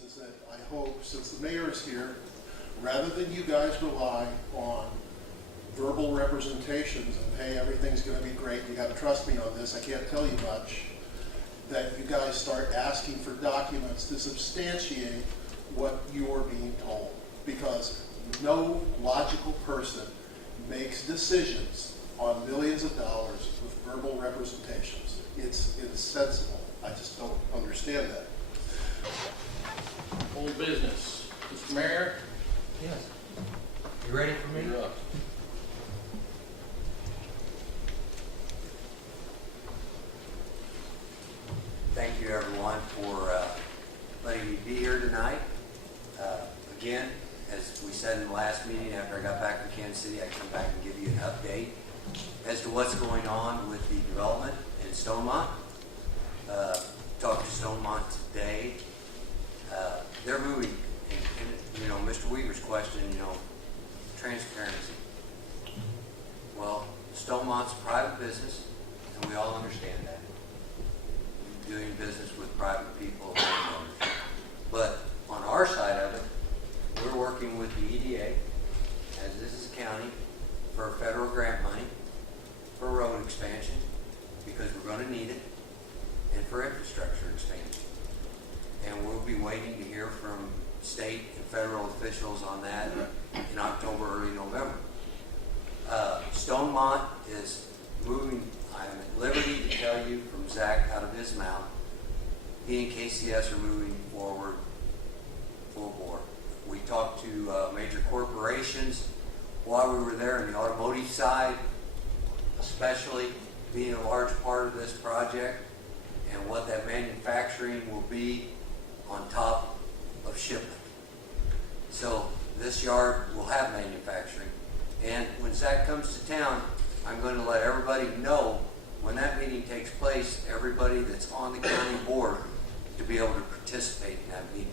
is that I hope, since the mayor is here, rather than you guys rely on verbal representations of, hey, everything's going to be great, you got to trust me on this, I can't tell you much, that you guys start asking for documents to substantiate what you're being told. Because no logical person makes decisions on millions of dollars with verbal representations. It's insensible. I just don't understand that. Old business. Mr. Mayor? Yes. You ready for me? You're up. Thank you, everyone, for letting me be here tonight. Again, as we said in the last meeting, after I got back from Kansas City, I come back and give you an update as to what's going on with the development in Stonemont. Talked to Stonemont today. They're moving. And, you know, Mr. Weaver's question, you know, transparency. Well, Stonemont's a private business, and we all understand that. Doing business with private people, landowners. But on our side of it, we're working with the EDA, as this is county, for federal grant money, for road expansion, because we're going to need it, and for infrastructure expansion. And we'll be waiting to hear from state and federal officials on that in October, early November. Stonemont is moving. I'm at liberty to tell you from Zach out of his mouth, he and KCS are moving forward full bore. We talked to major corporations while we were there in the automotive side, especially being a large part of this project and what that manufacturing will be on top of shipment. So this yard will have manufacturing. And when Zach comes to town, I'm going to let everybody know when that meeting takes place, everybody that's on the county board to be able to participate in that meeting.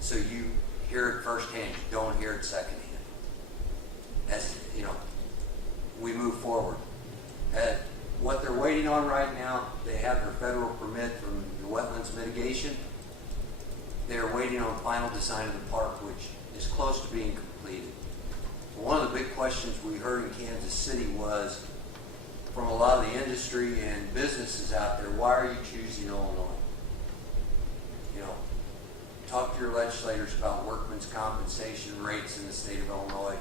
So you hear it firsthand, you don't hear it secondhand. As you know, we move forward. What they're waiting on right now, they have their federal permit from the wetlands mitigation. They're waiting on final design of the park, which is close to being completed. One of the big questions we heard in Kansas City was from a lot of the industry and businesses out there, why are you choosing Illinois? You know, talk to your legislators about workmen's compensation rates in the state of Illinois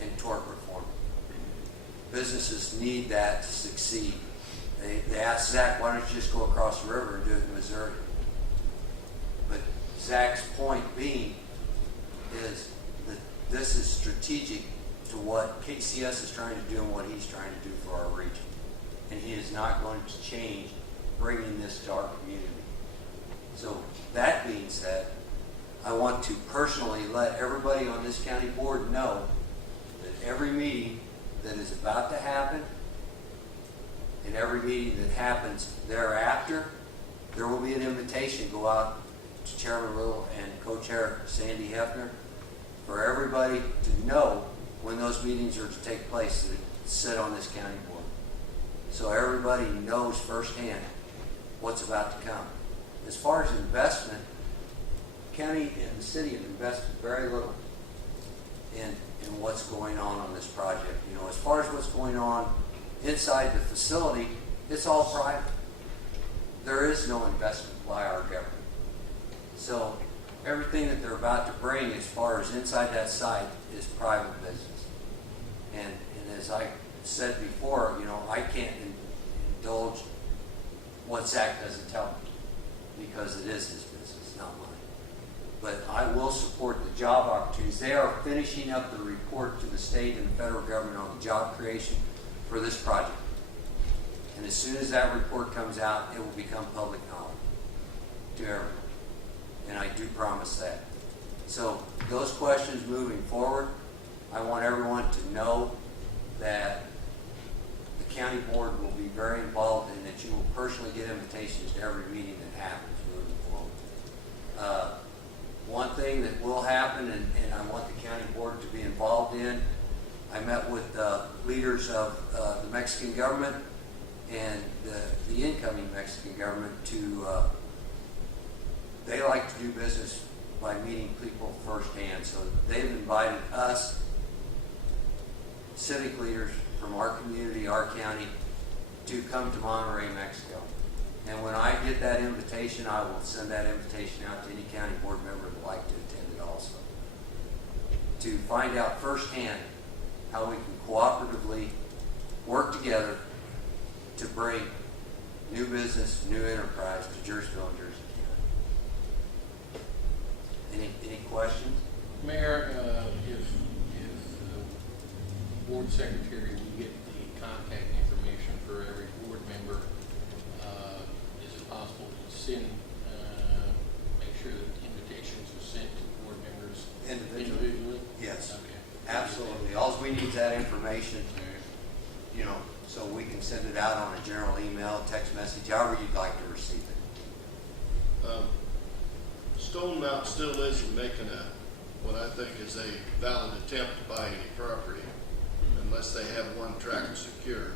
and tort reform. Businesses need that to succeed. They asked Zach, why don't you just go across the river and do it in Missouri? But Zach's point being is that this is strategic to what KCS is trying to do and what he's trying to do for our region. And he is not going to change bringing this to our community. So that being said, I want to personally let everybody on this county board know that every meeting that is about to happen and every meeting that happens thereafter, there will be an invitation go out to Chairman Little and Co-Chair Sandy Hefner for everybody to know when those meetings are to take place that sit on this county board. So everybody knows firsthand what's about to come. As far as investment, the county and the city have invested very little in what's going on this project. You know, as far as what's going on inside the facility, it's all private. There is no investment by our government. So everything that they're about to bring as far as inside that site is private business. And as I said before, you know, I can't indulge what Zach doesn't tell me because it is his business, not mine. But I will support the job opportunities. They are finishing up the report to the state and the federal government on the job creation for this project. And as soon as that report comes out, it will become public knowledge to everyone. And I do promise that. So those questions moving forward, I want everyone to know that the county board will be very involved and that you will personally get invitations to every meeting that happens moving forward. One thing that will happen, and I want the county board to be involved in, I met with leaders of the Mexican government and the incoming Mexican government to, they like to do business by meeting people firsthand. So they've invited us, civic leaders from our community, our county, to come to Monterrey, Mexico. And when I get that invitation, I will send that invitation out to any county board member that would like to attend it also. To find out firsthand how we can cooperatively work together to bring new business, new enterprise to Jerseyville and Jersey County. Any questions? Mayor, if the board secretary will get the contact information for every board member, is it possible to send, make sure that invitations are sent to board members individually? Yes, Okay. absolutely. All we need is that information, you know, so we can send it out on a general email, text message, however you'd like to receive it. Stone Mountain still isn't making what I think is a valid attempt to buy any property unless they have one tract secured.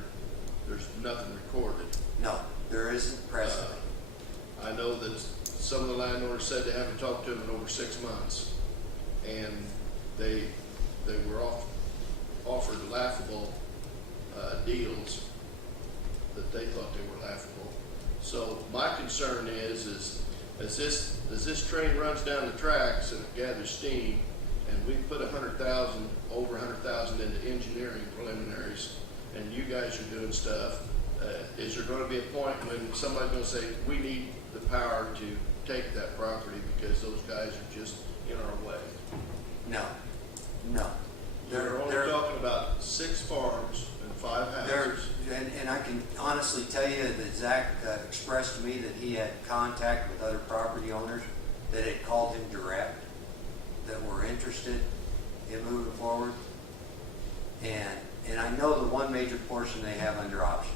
There's nothing recorded. No, there isn't presently. I know that some of the landowners said they haven't talked to them in over 6 months, and they were offered laughable deals that they thought they were laughable. So my concern is as this train runs down the tracks and it gathers steam, and we put over 100,000 into engineering preliminaries, and you guys are doing stuff, is there going to be a point when somebody's going to say, we need the power to take that property because those guys are just in our way? No. They're only talking about 6 farms and 5 houses. And I can honestly tell you that Zach expressed to me that he had contact with other property owners that had called him direct, that were interested in moving forward. And I know the one major portion they have under option.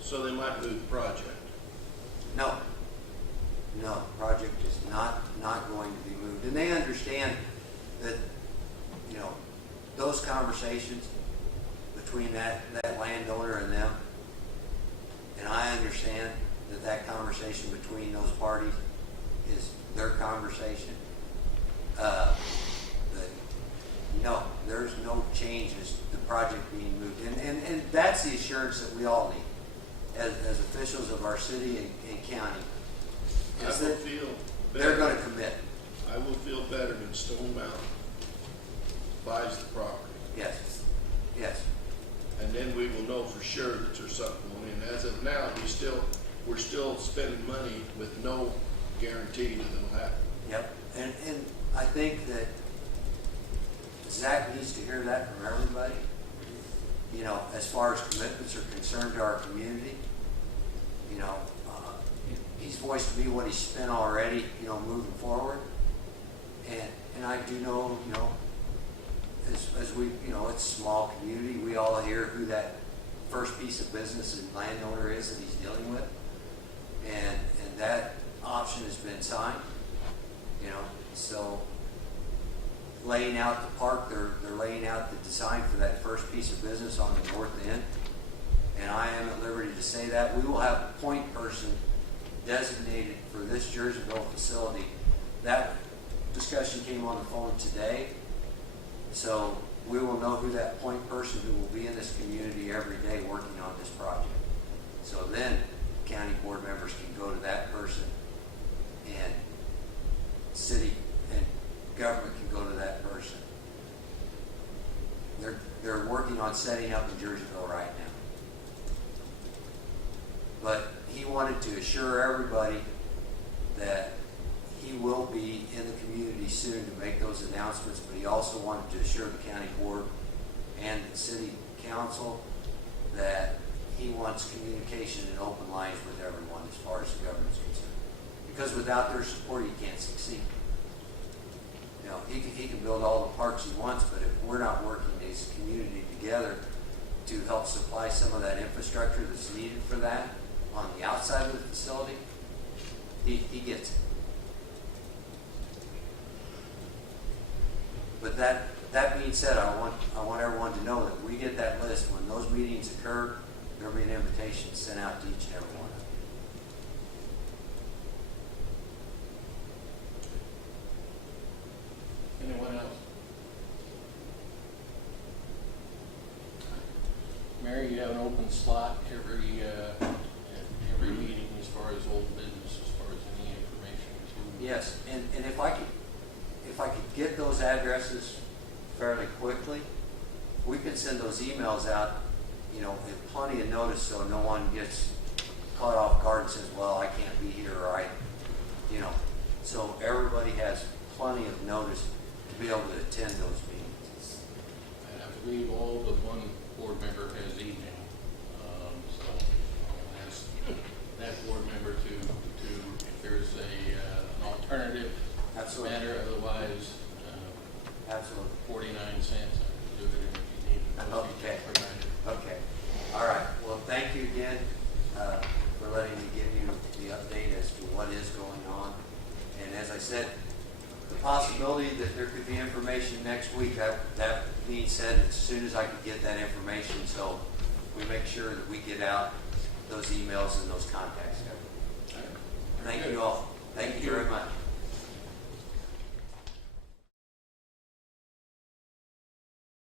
So they might move the project. No, project is not going to be moved. And they understand that, you know, those conversations between that landowner and them, and I understand that conversation between those parties is their conversation. But no, there's no changes to the project being moved. And that's the assurance that we all need as officials of our city and county. I will Is that feel they're better. going to commit. I will feel better than Stone Mountain buys the property. Yes. And then we will know for sure that there's something going in. As of now, we're still spending money with no guarantee that it'll happen. Yep. And I think that Zach needs to hear that from everybody. You know, as far as commitments are concerned to our community, you know, he's voiced to me what he's spent already, you know, moving forward. And I do know, you know, as we, you know, it's a small community. We all hear who that first piece of business and landowner is that he's dealing with. And that option has been signed, you know. So laying out the park, they're laying out the design for that first piece of business on the north end. And I am at liberty to say that. We will have a point person designated for this Jerseyville facility. That discussion came on the phone today. So we will know who that point person who will be in this community every day working on this project. So then county board members can go to that person, and city and government can go to that person. They're working on setting up in Jerseyville right now. But he wanted to assure everybody that he will be in the community soon to make those announcements, but he also wanted to assure the county board and the city council that he wants communication and open lines with everyone as far as the government's concerned. Because without their support, he can't succeed. You know, he can build all the parks he wants, but if we're not working as a community together to help supply some of that infrastructure that's needed for that on the outside of the facility, he gets it. But that being said, I want everyone to know that we get that list. When those meetings occur, there'll be an invitation sent out to each and every one of them. one slot every meeting as far as old business, as far as any information to. Yes, and if I could get those addresses fairly quickly, we can send those emails out, you know, with plenty of notice so no one gets caught off guard and says, well, I can't be here, or you know, so everybody has plenty of notice to be able to attend those meetings. I believe all but one board member has email, so I'll ask that board member to if there's an alternative Absolutely. matter, otherwise, Absolutely. 49 cents, I can do it if you need it. Okay. Okay. All right. Well, thank you again for letting me give you the update as to what is going on. And as I said, the possibility that there could be information next week, that being said, as soon as I could get that information, so we make sure that we get out those emails and those contacts. Thank you all. Thank you very much.